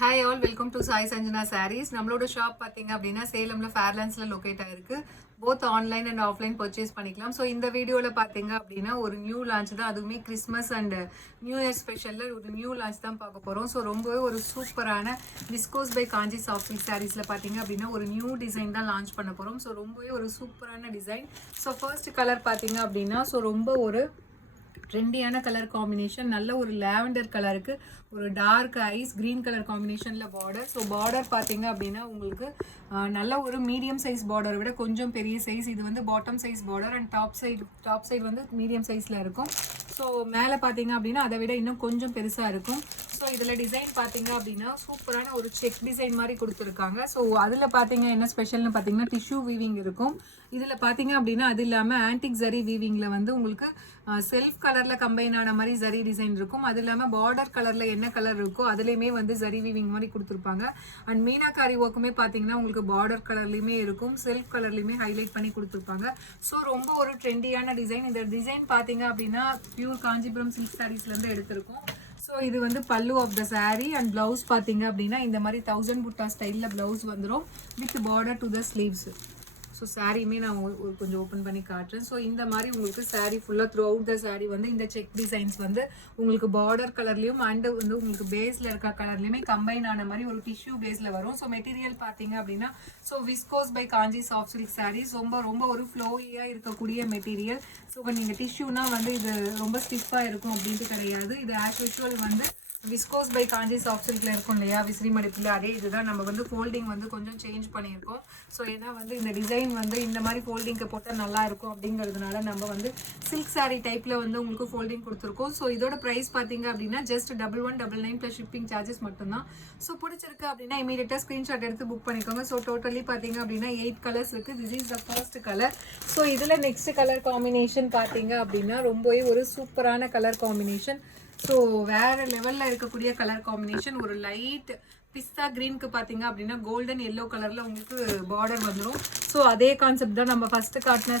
Hi all, welcome to Sai Sanjana Sarees. நம்மளோட shop பார்த்தீங்க அப்படின்னா சேலம்ல ஃபேர்லாண்ட்ஸில் லொக்கேட் ஆயிருக்கு. Both online and offline purchase பண்ணிக்கலாம். ஸோ இந்த வீடியோவில் பார்த்தீங்க அப்படின்னா ஒரு நியூ லான்ச் தான், அதுவுமே கிறிஸ்மஸ் அண்ட் நியூ இயர் ஸ்பெஷலில் ஒரு நியூ லான்ச் தான் பார்க்க போகிறோம். ஸோ ரொம்பவே ஒரு சூப்பரான viscose by Kanchi soft silk சாரீஸில் பார்த்தீங்க அப்படின்னா ஒரு நியூ டிசைன் தான் லான்ச் பண்ண போகிறோம். ஸோ ரொம்பவே ஒரு சூப்பரான டிசைன். ஸோ ஃபர்ஸ்ட் கலர் பார்த்தீங்க அப்படின்னா ரொம்ப ஒரு ட்ரெண்டியான கலர் காம்பினேஷன், நல்ல ஒரு லாவெண்டர் கலருக்கு ஒரு டார்க் ஐஸ் கிரீன் கலர் காம்பினேஷனில் பார்டர். ஸோ பார்டர் பார்த்தீங்க அப்படின்னா உங்களுக்கு நல்ல ஒரு மீடியம் சைஸ் பார்டரை விட கொஞ்சம் பெரிய சைஸ். இது வந்து bottom size border and top side வந்து மீடியம் சைஸில் இருக்கும். ஸோ மேலே பார்த்தீங்க அப்படின்னா அதை விட இன்னும் கொஞ்சம் பெருசாக இருக்கும். ஸோ இதில் டிசைன் பார்த்தீங்க அப்படின்னா சூப்பரான ஒரு செக் டிசைன் மாதிரி கொடுத்துருக்காங்க. ஸோ அதில் பார்த்தீங்க என்ன ஸ்பெஷல்னு பார்த்தீங்கன்னா டிஷ்யூ வீவிங் இருக்கும். இதில் பார்த்தீங்க அப்படின்னா அது இல்லாமல் ஆன்டிக் ஜரி வீவிங்கில் வந்து உங்களுக்கு செல்ஃப் கலரில் கம்பைன் ஆன மாதிரி ஜரி டிசைன் இருக்கும். அது இல்லாமல் பார்டர் கலரில் என்ன கலர் இருக்கோ அதுலேயுமே வந்து ஜரி வீவிங் மாதிரி கொடுத்துருப்பாங்க. அண்ட் மீனாக்காரி ஒர்க்குமே பார்த்தீங்கன்னா உங்களுக்கு பார்டர் கலர்லேயுமே இருக்கும், செல்ஃப் கலர்லேயுமே ஹைலைட் பண்ணி கொடுத்துருப்பாங்க. ஸோ ரொம்ப ஒரு ட்ரெண்டியான டிசைன். இந்த டிசைன் பார்த்தீங்க அப்படின்னா பியூர் காஞ்சிபுரம் சில்க் சாரீஸ்லேருந்து எடுத்திருக்கோம். ஸோ இது வந்து pallu of the sari and blouse பார்த்தீங்க அப்படின்னா இந்த மாதிரி 1000 புட்டா ஸ்டைலில் ப்ளவுஸ் வந்துடும் with border to the sleeves. So சாரியுமே நான் கொஞ்சம் ஓப்பன் பண்ணி காட்டுறேன். ஸோ இந்த மாதிரி உங்களுக்கு சாரீ ஃபுல்லாக த்ரூ அவுட் த சாரீ வந்து இந்த செக் டிசைன்ஸ் வந்து உங்களுக்கு பார்டர் கலர்லேயும் அண்டு வந்து உங்களுக்கு பேஸில் இருக்க கலர்லேயுமே கம்பைன் ஆன மாதிரி ஒரு டிஷ்யூ பேஸில் வரும். ஸோ மெட்டீரியல் பார்த்தீங்க அப்படின்னா viscose by Kanchi soft silk sarees ரொம்ப ஒரு ஃப்ளோயியாக இருக்கக்கூடிய மெட்டீரியல். ஸோ நீங்கள் டிஷ்யூனா வந்து இது ரொம்ப ஸ்டிஃபாக இருக்கும் அப்படின்ட்டு கிடையாது. இது ஆஸ் யூஷுவல் வந்து விஸ்கோஸ் பை காஞ்சி சாஃப்ட் சில்கில் இருக்கும் இல்லையா, விசிறி மடிப்பில், அதே இதுதான். நம்ம வந்து ஃபோல்டிங் வந்து கொஞ்சம் சேஞ்ச் பண்ணியிருக்கோம். ஸோ ஏன்னா வந்து இந்த டிசைன் வந்து இந்த மாதிரி ஃபோல்டிங்க்கு போட்டால் நல்லா இருக்கும் அப்படிங்கிறதுனால நம்ம வந்து சில்க் சாரீ டைப்பில் வந்து உங்களுக்கு ஃபோல்டிங் கொடுத்துருக்கோம். ஸோ இதோட ப்ரைஸ் பார்த்தீங்க அப்படின்னா ஜஸ்ட் 1199 ப்ளஸ் ஷிப்பிங் சார்ஜஸ் மட்டும்தான். ஸோ பிடிச்சிருக்கு அப்படின்னா இமீடியட்டாக ஸ்க்ரீன்ஷாட் எடுத்து புக் பண்ணிக்கோங்க. ஸோ டோட்டலி பார்த்தீங்க அப்படின்னா 8 கலர்ஸ் இருக்குது. This is the first colour. So இதில் நெக்ஸ்ட் கலர் காம்பினேஷன் பார்த்தீங்க அப்படின்னா ரொம்பவே ஒரு சூப்பரான கலர் காம்பினேஷன். ஸோ வேறு லெவலில் இருக்கக்கூடிய கலர் காம்பினேஷன். ஒரு லைட் பிஸ்தா க்ரீனுக்கு பார்த்தீங்க அப்படின்னா கோல்டன் எல்லோ கலரில் உங்களுக்கு பார்டர் வந்துடும். ஸோ அதே கான்செப்ட் தான் நம்ம ஃபஸ்ட்டு காட்டின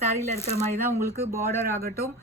சாரியில் இருக்கிற மாதிரி தான் உங்களுக்கு பார்டர் ஆகட்டும்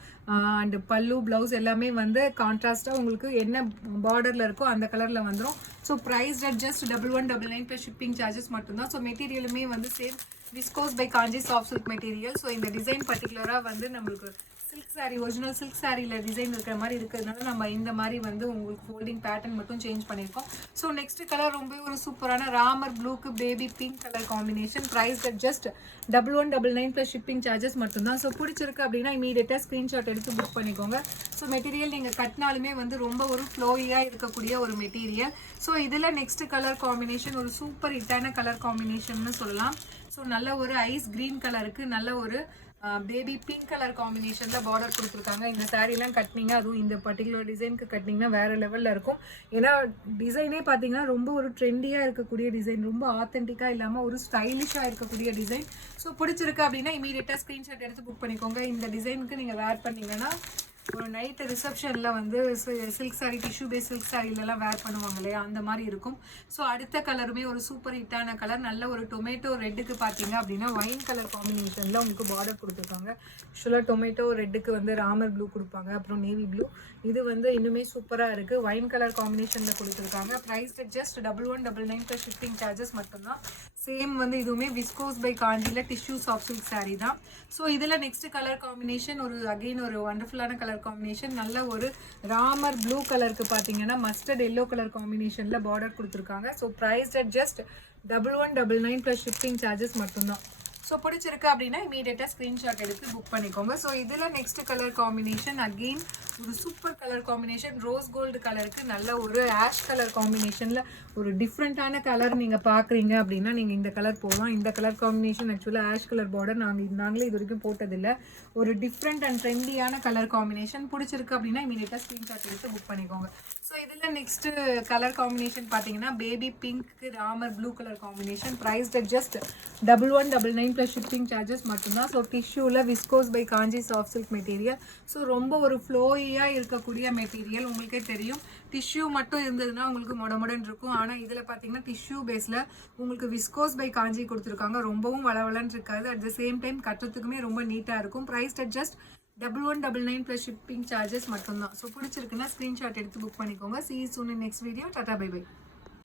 அண்டு பல்லு ப்ளவுஸ் எல்லாமே வந்து கான்ட்ராஸ்ட்டாக உங்களுக்கு என்ன பார்டரில் இருக்கோ அந்த கலரில் வந்துடும். So price just 1199 plus shipping charges மட்டும்தான். ஸோ மெட்டீரியலுமே வந்து same viscose by Kanchi soft silk material. So இந்த டிசைன் பர்டிகுலராக வந்து நம்மளுக்கு சில்க் சாரீ ஒரிஜினல் சில்க் சாரியில் டிசைன் இருக்கிற மாதிரி இருக்கிறதுனால நம்ம இந்த மாதிரி வந்து உங்களுக்கு ஃபோல்டிங் பேட்டர்ன் மட்டும் சேஞ்ச் பண்ணியிருக்கோம். ஸோ நெக்ஸ்ட் கலர் ரொம்ப ஒரு சூப்பரான ராமர் ப்ளூக்கு baby pink colour combination. Price just 1199 plus shipping charges மட்டும்தான். ஸோ பிடிச்சிருக்கு அப்படின்னா இமீடியட்டாக ஸ்க்ரீன்ஷாட் எடுத்து புக் பண்ணிக்கோங்க. ஸோ மெட்டீரியல் நீங்கள் கட்டினாலுமே வந்து ரொம்ப ஒரு ஃப்ளோயியாக இருக்கக்கூடிய ஒரு மெட்டீரியல். ஸோ இதில் நெக்ஸ்ட் கலர் காம்பினேஷன் ஒரு சூப்பர் ஹிட்டான கலர் காம்பினேஷன்னு சொல்லலாம். ஸோ நல்ல ஒரு ஐஸ் க்ரீன் கலருக்கு நல்ல ஒரு பேபி பிங்க் கலர் காம்பினேஷனில் பார்டர் கொடுத்துருக்காங்க. இந்த சாரீலாம் கட்டினீங்க, அதுவும் இந்த பர்டிகுலர் டிசைனுக்கு கட்டினீங்கன்னா வேறு லெவலில் இருக்கும். ஏன்னா டிசைனே பார்த்தீங்கன்னா ரொம்ப ஒரு ட்ரெண்டியாக இருக்கக்கூடிய டிசைன், ரொம்ப ஆத்தென்டிக்காக இல்லாமல் ஒரு ஸ்டைலிஷாக இருக்கக்கூடிய டிசைன். ஸோ பிடிச்சிருக்கு அப்படின்னா இமீடியட்டாக ஸ்க்ரீன்ஷாட் எடுத்து புக் பண்ணிக்கோங்க. இந்த டிசைனுக்கு நீங்கள் வேர் பண்ணிங்கன்னா ஒரு நைட்டு ரிசப்ஷனில் வந்து silk sari tissue base silk சாரீலலாம் வேர் பண்ணுவாங்க இல்லையா, அந்த மாதிரி இருக்கும். ஸோ அடுத்த கலருமே ஒரு சூப்பர் ஹிட்டான கலர். நல்ல ஒரு டொமேட்டோ ரெட்டுக்கு பார்த்தீங்க அப்படின்னா ஒயின் கலர் காம்பினேஷனில் உங்களுக்கு பார்டர் கொடுத்துருக்காங்க. யூஸ்வலாக டொமேட்டோ ரெட்டுக்கு வந்து ராமர் ப்ளூ கொடுப்பாங்க, அப்புறம் நேவி ப்ளூ. இது வந்து இன்னுமே சூப்பராக இருக்குது. ஒயின் கலர் காம்பினேஷனில் கொடுத்துருக்காங்க. Price just 1199 plus shipping charges மட்டும்தான். சேம் வந்து இதுவுமே விஸ்கோஸ் பை காஞ்சியில் டிஷ்யூ சாஃப்ட் சில்க் சாரீ தான். ஸோ இதில் நெக்ஸ்ட் கலர் காம்பினேஷன் ஒரு அகெயின் ஒரு வண்டர்ஃபுல்லான கலர் காம்பினேஷன். நல்ல ஒரு ராமர் ப்ளூ கலருக்கு பார்த்தீங்கன்னா மஸ்டர்ட் எல்லோ கலர் காம்பினேஷனில் பார்டர் கொடுத்துருக்காங்க. So price just 1199 plus shipping charges மட்டும்தான். ஸோ பிடிச்சிருக்கு அப்படின்னா இமீடியட்டாக ஸ்க்ரீன்ஷாட் எடுத்து புக் பண்ணிக்கோங்க. ஸோ இதில் நெக்ஸ்ட் கலர் காம்பினேஷன் அகெயின் ஒரு super colour combination. Rose gold கலருக்கு நல்ல ஒரு ஆஷ் கலர் காம்பினேஷனில் ஒரு டிஃப்ரெண்ட்டான கலர் நீங்கள் பார்க்குறீங்க அப்படின்னா நீங்கள் இந்த கலர் போகலாம். இந்த கலர் காம்பினேஷன் ஆக்சுவலாக ஆஷ் கலர் பார்டர் நாங்களே இது வரைக்கும் போட்டதில்லை. ஒரு டிஃப்ரெண்ட் அண்ட் ட்ரெண்டியான கலர் காம்பினேஷன். பிடிச்சிருக்கு அப்படின்னா இமீடியட்டாக ஸ்க்ரீன்ஷாட் எடுத்து புக் பண்ணிக்கோங்க. ஸோ இதில் நெக்ஸ்ட்டு கலர் காம்பினேஷன் பார்த்தீங்கன்னா பேபி பிங்க்கு Ramar blue colour combination. Price just 1199 plus shipping charges மட்டும்தான். ஸோ டிஷ்யூவில் viscose by Kanchi soft silk material. So ரொம்ப ஒரு ஃப்ளோயியாக இருக்கக்கூடிய மெட்டீரியல். உங்களுக்கே தெரியும் டிஷ்யூ மட்டும் இருந்ததுன்னா உங்களுக்கு மொடமொடன்னு இருக்கும். ஆனால் இதில் பார்த்தீங்கன்னா டிஷ்யூ பேஸில் உங்களுக்கு விஸ்கோஸ் பை காஞ்சி கொடுத்துருக்காங்க. ரொம்பவும் வளவலன்னு இருக்காது. அட் த சேம் டைம் கட்டுறதுக்குமே ரொம்ப நீட்டாக இருக்கும். Price just 1199 plus shipping charges மட்டும்தான். ஸோ பிடிச்சிருக்குன்னா ஸ்க்ரீன்ஷாட் எடுத்து புக் பண்ணிக்கோங்க. See you soon in next video. Tata, bye bye.